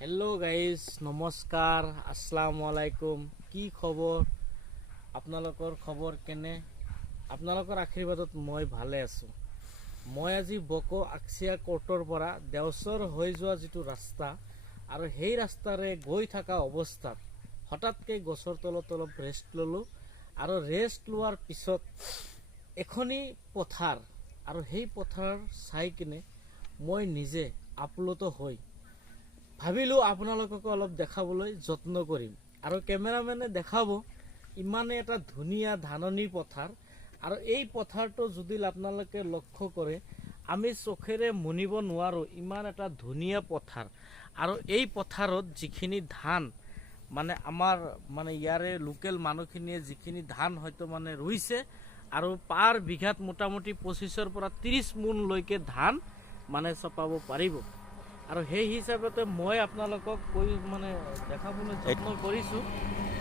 Hello guys नमस्कार अस्सलामु आलाइकुम की खबर आपनालोकर खबर केने आपनालोकर आशीर्वादत मैं भाले आसो। मैं আজি बको आक्सिया कोर्टर परा देवसर হৈ যোৱা जितु रास्ता और সেই रास्तारे गई थाका अवस्थात हठाৎকে गছৰ তলত অলপ ৰেষ্ট ললো और ৰেষ্ট লোৱাৰ পিছত এখনি পথাৰ और সেই পথাৰ চাই কিনে মই নিজে আপ্লুত হৈ ভাবিলো আপোনালোকক অলপ দেখাবলৈ যত্ন কৰিম আৰু ক্যামেৰামেনে দেখাব ইমানে এটা ধুনিয়া ধাননি পথাৰ আৰু এই পথাৰটো যদি আপোনালোকে লক্ষ্য কৰে আমি চোখেৰে মনিব নোৱাৰো ইমান এটা ধুনিয়া পথাৰ আৰু এই পথাৰত যিখিনি ধান মানে আমাৰ মানে ইয়াৰে লোকেল মানুহখিনিয়ে যিখিনি ধান হয়তো মানে ৰুইছে আৰু পাৰ বিঘাত মোটামুটি 25 পৰা 30 মুন লৈকে ধান মানে চপাব পাৰিব আৰু সেই হিচাপতে মই আপোনালোকক কৈ মানে দেখাবলৈ যত্ন কৰিছো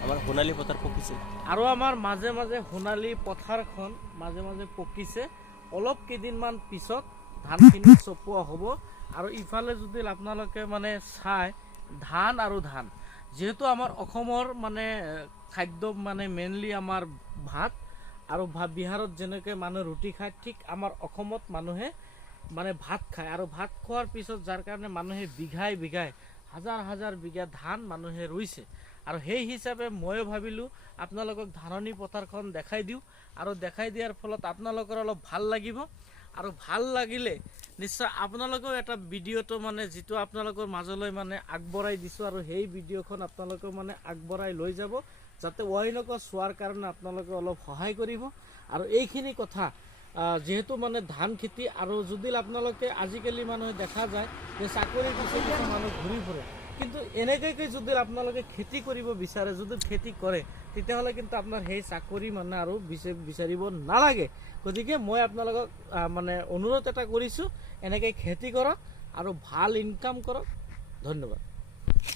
আমাৰ সোণালী পথাৰ পকিছে আৰু আমাৰ মাজে মাজে সোণালী পথাৰখন মাজে মাজে পকিছে অলপ কেইদিনমান পিছত ধানখিনি চপোৱা হ'ব আৰু ইফালে যদি আপোনালোকে মানে চাই ধান আৰু ধান যেহেতু আমাৰ অসমৰ মানে খাদ্য মানে মেইনলি আমাৰ ভাত আৰু বিহাৰত যেনেকৈ মানুহ ৰুটি খায় ঠিক আমাৰ অসমত মানুহে মানে ভাত খায় আৰু ভাত খোৱাৰ পিছত যাৰ কাৰণে মানুহে বিঘাই বিঘাই হাজাৰ হাজাৰ বিঘা ধান মানুহে ৰুইছে আৰু সেই হিচাপে মই ভাবিলো আপোনালোকক ধাননি পথাৰখন দেখাই দিও আৰু দেখাই দিয়াৰ ফলত আপোনালোকৰ অলপ ভাল লাগিব আৰু ভাল লাগিলে নিশ্চয় আপোনালোকেও এটা ভিডিঅটো মানে যেটো আপোনালোকৰ মাজলৈ মানে আগবঢ়াই দিছো আৰু সেই ভিডিঅখন আপোনালোকে মানে আগবঢ়াই লৈ যাব যাতে ওয়াইনক চোৱাৰ কাৰণে আপোনালোকে অলপ সহায় কৰিব আৰু এইখিনি কথা যেহেতু মানে ধান খেতি আৰু যদি আপোনালোকে আজিকালি মানুহে দেখা যায় যে চাকৰি পিছতে মানুহ ঘূৰি ফুৰে কিন্তু এনেকৈ যদি আপোনালোকে খেতি কৰিব বিচাৰে যদি খেতি কৰে তেতিয়াহ'লে কিন্তু আপোনাৰ সেই চাকৰি মানে আৰু বিচাৰিব নালাগে গতিকে মই আপোনালোকক মানে অনুৰোধ এটা কৰিছো এনেকৈ খেতি কৰক আৰু ভাল ইনকাম কৰক ধন্যবাদ।